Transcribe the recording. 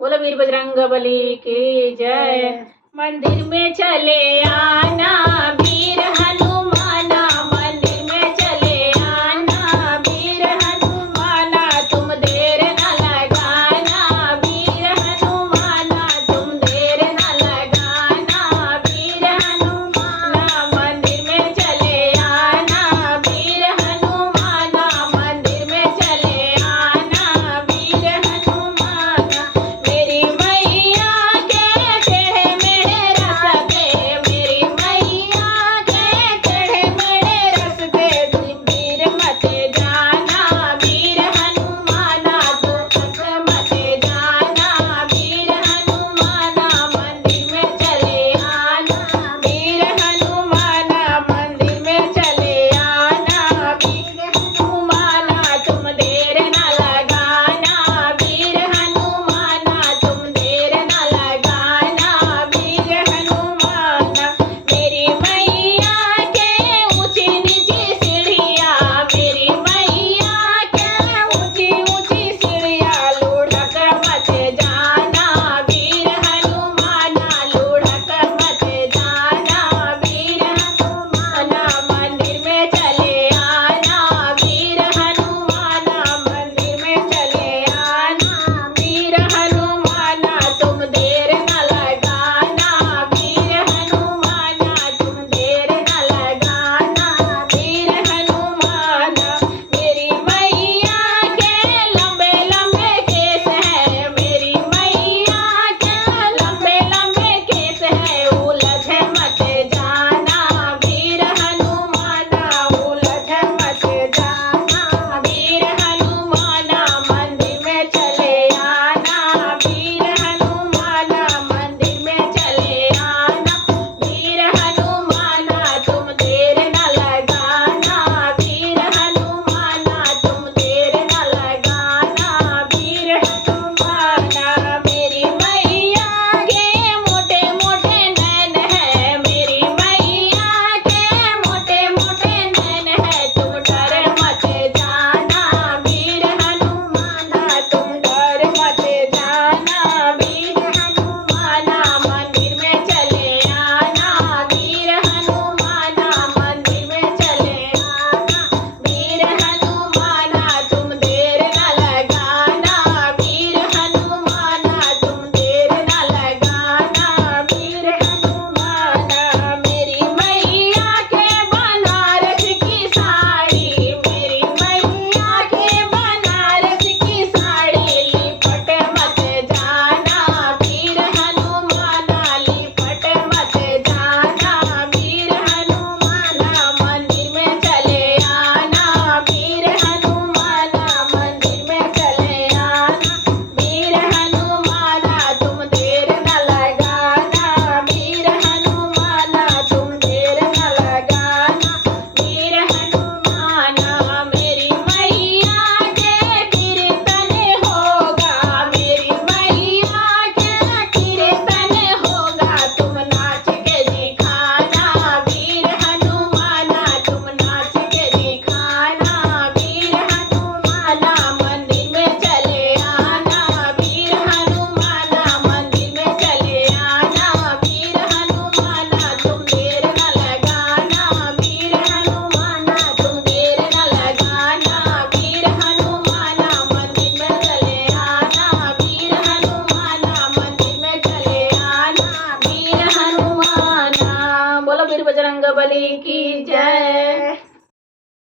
बोलो वीर बजरंगबली की जय। मंदिर में चले आना वीर हनुमाना, मंदिर में चले आना वीर हनुमाना, तुम देर न लगाना वीर हनुमाना, तुम देर न लगाना वीर हनुमाना, मंदिर में चले आना वीर हनुमाना, मंदिर में चले आना वीर हनुमाना। मेरी मैया के टेढ़े मेढ़े रास्ते, मेरी मैया के टेढ़े मेढ़े रास्ते, तुम वीर मत जाना वीर हनुमाना, तुम मत जाना वीर हनुमाना, मंदिर में चले आना वीर हनुमाना, मंदिर में चले आना वीर हनुमाना, तुम देर न लगाना वीर हनुमाना, तुम देर न लगाना वीर हनुमाना। मेरी मैया के ऊंची नीची सीढ़ियाँ, मेरी मैया के ऊंची ऊंची सीढ़ियाँ, लुढ़क मत जाना वीर हनुमाना, लुढ़क मत जाना वीर हनुमाना, मंदिर में चले आना वीर हनुमाना, मंदिर में चले आना वीर हनुमाना, तुम देर न लगाना वीर हनुमाना, तुम देर न लगाना वीर हनुमाना। मेरी मैया के लंबे लंबे केस है, मेरी मैया के लंबे लंबे केस है, उलझ मत जाना वीर हनुमाना, उलझ मत जाना वीर हनुमाना, मंदिर में चले आना वीर हनुमाना, मंदिर में चले आना वीर हनुमाना, तुम देर न लगाना वीर हनुमाना, तुम देर न लगाना वीर हनुमाना। मेरी मैया के मोटे मोटे नैन है, मेरी मैया के मोटे मोटे नैन है, तुम डर मत जाना वीर हनुमाना, तुम डर मत जाना वीर हनुमाना, मंदिर में चले आना वीर हनुमाना, मंदिर में चले आना वीर हनुमाना, तुम देर न लगाना वीर हनुमाना, तुम देर न लगाना वीर हनुमाना। मेरी मैया के बनारस की साड़ी, मेरी मैया के बनारस की साड़ी, लिपट मत जाना वीर हनुमाना, लिपट मत जाना वीर हनुमाना, मंदिर में चले आना वीर हनुमाना, मंदिर में चले आना वीर हनुमाना, तुम देर न लगाना वीर हनुमाना, तुम देर न लगाना वीर हनुमाना। मेरी मैया के कीर्तन होगा, मेरी मैया के कीर्तन होगा, तुम नाच के दिखाना वीर हनुमाना, तुम नाच के दिखाना वीर हनुमाना, मंदिर में चले आना वीर हनुमाना, मंदिर में चले आना वीर हनुमाना, तुम देर न लगाना वीर हनुमाना, तुम देर न लगाना वीर हनुमाना, मंदिर में चले आना वीर हनुमाना, मंदिर में चले आना वीर हनुमाना। बोलो वीर बजरंगबली की जय।